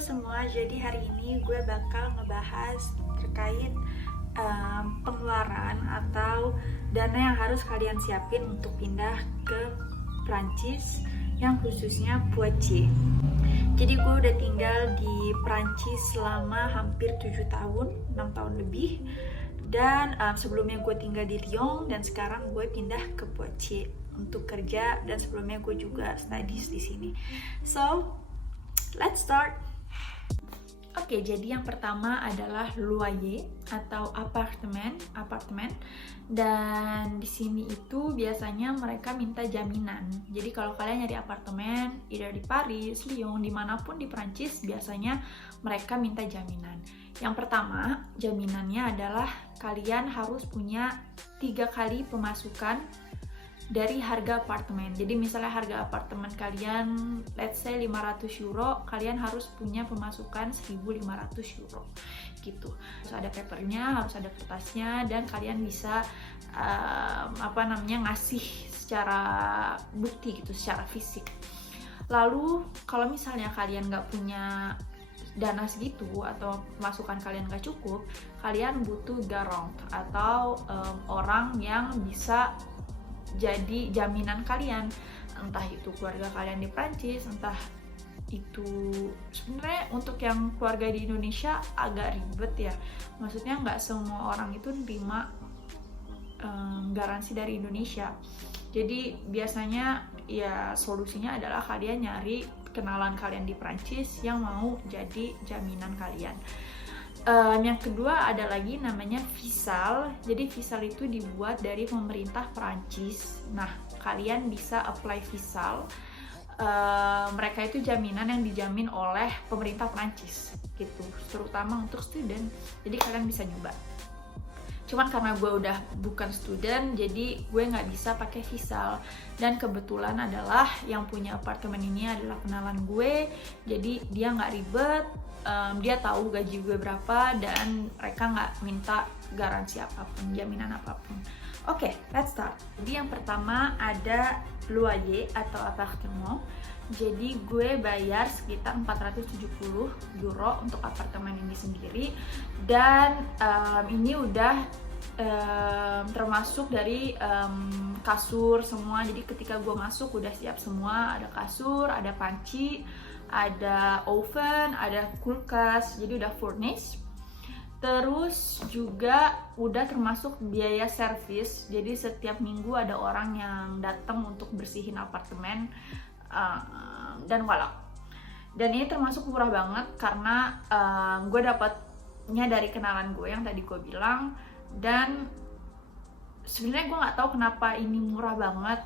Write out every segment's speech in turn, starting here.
semua, jadi hari ini gue bakal ngebahas terkait pengeluaran atau dana yang harus kalian siapin untuk pindah ke Prancis, yang khususnya Poitiers. Jadi gue udah tinggal di Prancis selama hampir 7 tahun, 6 tahun lebih. Dan sebelumnya gue tinggal di Lyon dan sekarang gue pindah ke Poitiers untuk kerja, dan sebelumnya gue juga studies di sini. So, let's start. Oke, jadi yang pertama adalah loyer atau apartemen. Dan di sini itu biasanya mereka minta jaminan. Jadi kalau kalian nyari apartemen, either di Paris, Lyon, dimanapun di Prancis, biasanya mereka minta jaminan. Yang pertama, jaminannya adalah kalian harus punya 3 kali pemasukan dari harga apartemen. Jadi misalnya harga apartemen kalian let's say 500 euro, kalian harus punya pemasukan 1.500 euro gitu. Harus ada papernya, harus ada kertasnya, dan kalian bisa ngasih secara bukti gitu, secara fisik. Lalu kalau misalnya kalian nggak punya dana segitu atau pemasukan kalian nggak cukup, kalian butuh garant atau orang yang bisa jadi jaminan kalian, entah itu keluarga kalian di Prancis, entah itu sebenarnya untuk yang keluarga di Indonesia agak ribet ya, maksudnya nggak semua orang itu nerima garansi dari Indonesia. Jadi biasanya ya solusinya adalah kalian nyari kenalan kalian di Prancis yang mau jadi jaminan kalian. Yang kedua ada lagi namanya Visal. Jadi Visal itu dibuat dari pemerintah Prancis. Nah, kalian bisa apply Visal. Mereka itu jaminan yang dijamin oleh pemerintah Prancis gitu, terutama untuk student. Jadi kalian bisa nyoba. Cuman karena gue udah bukan student, jadi gue nggak bisa pakai Visal. Dan kebetulan adalah yang punya apartemen ini adalah kenalan gue, jadi dia nggak ribet. Dia tahu gaji gue berapa dan mereka nggak minta garansi apapun, jaminan apapun. Oke, let's start. Jadi yang pertama ada loyer atau appartement. Jadi gue bayar sekitar 470 euro untuk apartemen ini sendiri, dan ini udah termasuk dari kasur semua. Jadi ketika gue masuk udah siap semua, ada kasur, ada panci, ada oven, ada kulkas, jadi udah furnished. Terus juga udah termasuk biaya servis, jadi setiap minggu ada orang yang datang untuk bersihin apartemen, dan voilà. Dan ini termasuk murah banget karena gue dapatnya dari kenalan gue yang tadi gue bilang. Dan sebenarnya gue nggak tahu kenapa ini murah banget.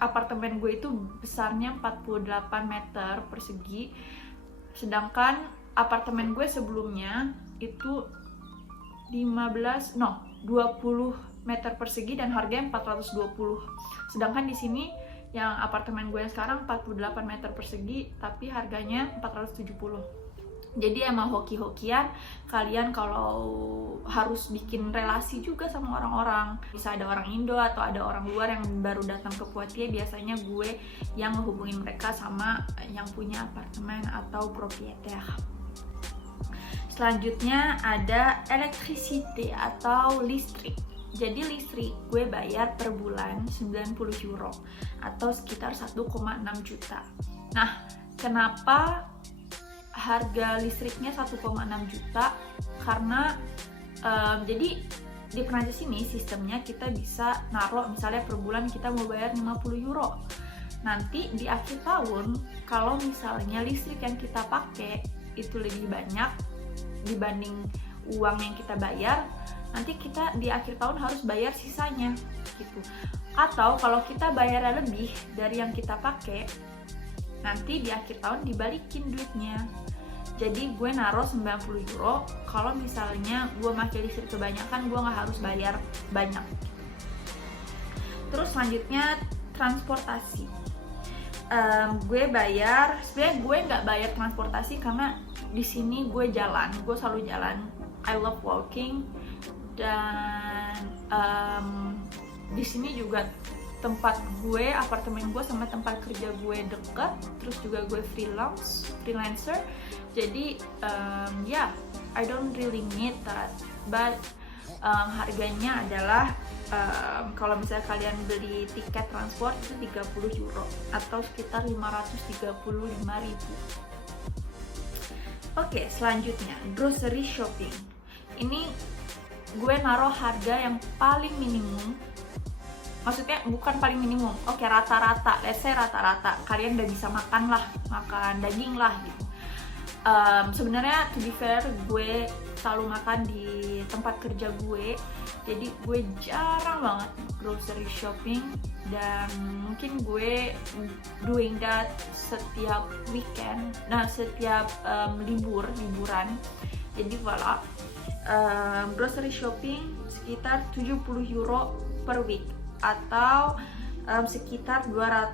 Apartemen gue itu besarnya 48 meter persegi, sedangkan apartemen gue sebelumnya itu 20 meter persegi dan harganya 420. Sedangkan di sini yang apartemen gue sekarang 48 meter persegi tapi harganya 470. Jadi emang hoki-hokian kalian kalau harus bikin relasi juga sama orang-orang. Bisa ada orang Indo atau ada orang luar yang baru datang ke Poitiers, biasanya gue yang ngehubungin mereka sama yang punya apartemen atau propriétaire. Selanjutnya ada electricity atau listrik. Jadi listrik gue bayar per bulan 90 euro atau sekitar 1,6 juta. Nah, kenapa harga listriknya 1,6 juta? Karena jadi di Prancis ini sistemnya kita bisa naruh misalnya per bulan kita mau bayar 50 euro. Nanti di akhir tahun kalau misalnya listrik yang kita pakai itu lebih banyak dibanding uang yang kita bayar, nanti kita di akhir tahun harus bayar sisanya gitu. Atau kalau kita bayarnya lebih dari yang kita pakai, nanti di akhir tahun dibalikin duitnya. Jadi gue naruh 90 euro, kalau misalnya gue pakai listrik kebanyakan, gue nggak harus bayar banyak. Terus selanjutnya transportasi. Gue bayar, sebenarnya gue nggak bayar transportasi karena di sini gue selalu jalan. I love walking, dan di sini juga apartemen gue sama tempat kerja gue deket, terus juga gue freelancer, jadi I don't really need that, but harganya adalah kalau misalnya kalian beli tiket transport itu 30 euro atau sekitar 535.000. Oke, selanjutnya grocery shopping. Ini gue naruh harga yang paling minimum, maksudnya bukan paling minimum, oke, rata-rata, let's say rata-rata kalian udah bisa makan daging lah gitu. Sebenarnya to be fair, gue selalu makan di tempat kerja gue, jadi gue jarang banget grocery shopping, dan mungkin gue doing that setiap weekend, setiap liburan. Jadi voilà, grocery shopping sekitar 70 euro per week atau sekitar 200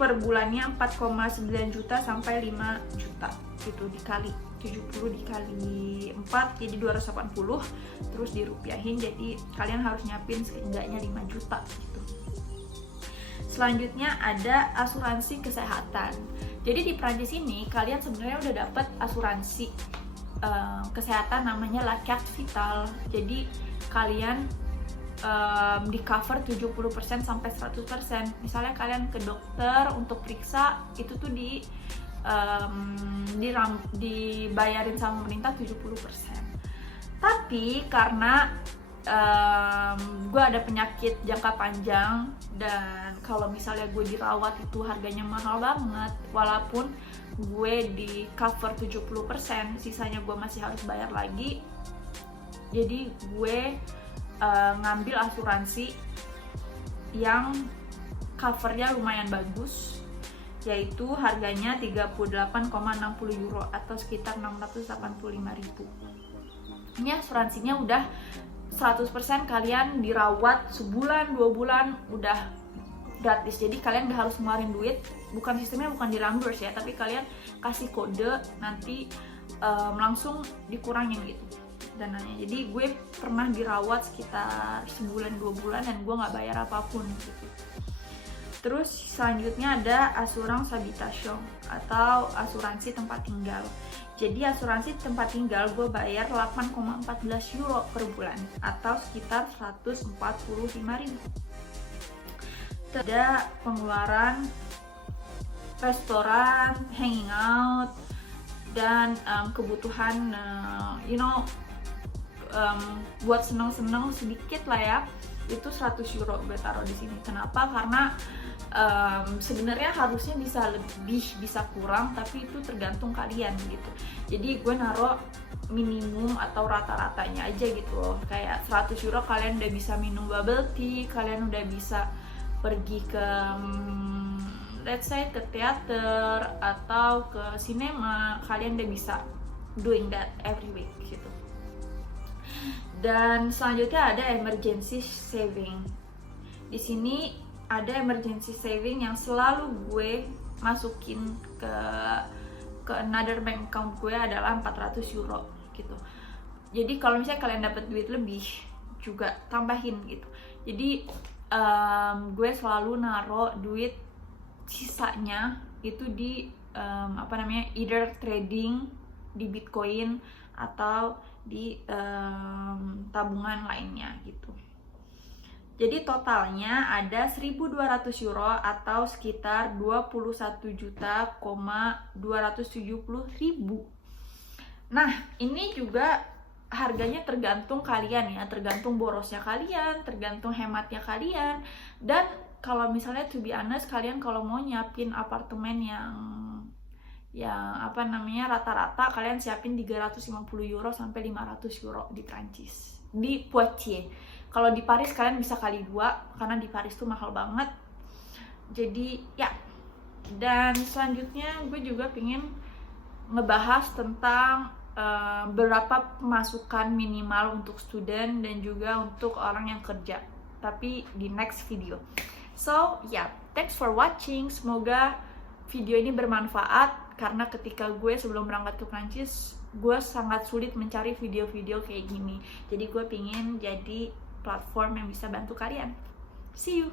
per bulannya 4,9 juta sampai 5 juta gitu, dikali 70 dikali 4 jadi 280, terus dirupiahin, jadi kalian harus nyiapin seenggaknya 5 juta gitu. Selanjutnya ada asuransi kesehatan. Jadi di Prancis ini kalian sebenarnya udah dapat asuransi kesehatan namanya La Carte Vitale. Jadi kalian di cover 70% sampai 100%. Misalnya kalian ke dokter untuk periksa, itu tuh dibayarin sama pemerintah 70%. Tapi karena gue ada penyakit jangka panjang, dan kalau misalnya gue dirawat itu harganya mahal banget, walaupun gue di cover 70%, sisanya gue masih harus bayar lagi. Jadi gue ngambil asuransi yang covernya lumayan bagus, yaitu harganya 38,60 euro atau sekitar 685.000. Ini asuransinya udah 100% kalian dirawat sebulan 2 bulan udah gratis, jadi kalian udah harus ngeluarin duit, sistemnya bukan di reimburse ya, tapi kalian kasih kode nanti langsung dikurangin gitu dananya. Jadi gue pernah dirawat sekitar sebulan 2 bulan dan gue nggak bayar apapun gitu. Terus selanjutnya ada asuransi habitation atau asuransi tempat tinggal. Jadi asuransi tempat tinggal gue bayar 8,14 euro per bulan atau sekitar 145.000. Ada pengeluaran restoran, hanging out, dan kebutuhan buat seneng-seneng sedikit lah ya, itu 100 euro gue taruh di sini. Kenapa? Karena sebenarnya harusnya bisa lebih, bisa kurang, tapi itu tergantung kalian gitu. Jadi gue naruh minimum atau rata-ratanya aja gitu loh. Kayak 100 euro kalian udah bisa minum bubble tea, kalian udah bisa pergi ke let's say ke teater atau ke sinema, kalian udah bisa doing that every week gitu. Dan selanjutnya ada emergency saving. Di sini ada emergency saving yang selalu gue masukin ke another bank account gue adalah 400 euro gitu. Jadi kalau misalnya kalian dapat duit lebih juga tambahin gitu. Jadi gue selalu naruh duit sisanya itu di either trading di Bitcoin atau di tabungan lainnya gitu. Jadi totalnya ada 1.200 euro atau sekitar 21.270.000. Nah, ini juga harganya tergantung kalian ya, tergantung borosnya kalian, tergantung hematnya kalian. Dan kalau misalnya to be honest, kalian kalau mau nyiapin apartemen yang rata-rata kalian siapin 350 euro sampai 500 euro di Prancis, di Poitiers. Kalau di Paris kalian bisa kali 2 karena di Paris tuh mahal banget. Jadi ya. Dan selanjutnya gue juga pengen ngebahas tentang berapa pemasukan minimal untuk student dan juga untuk orang yang kerja, tapi di next video. So yeah, thanks for watching. Semoga video ini bermanfaat, karena ketika gue sebelum berangkat ke Prancis, gue sangat sulit mencari video-video kayak gini. Jadi gue pengen jadi platform yang bisa bantu kalian. See you.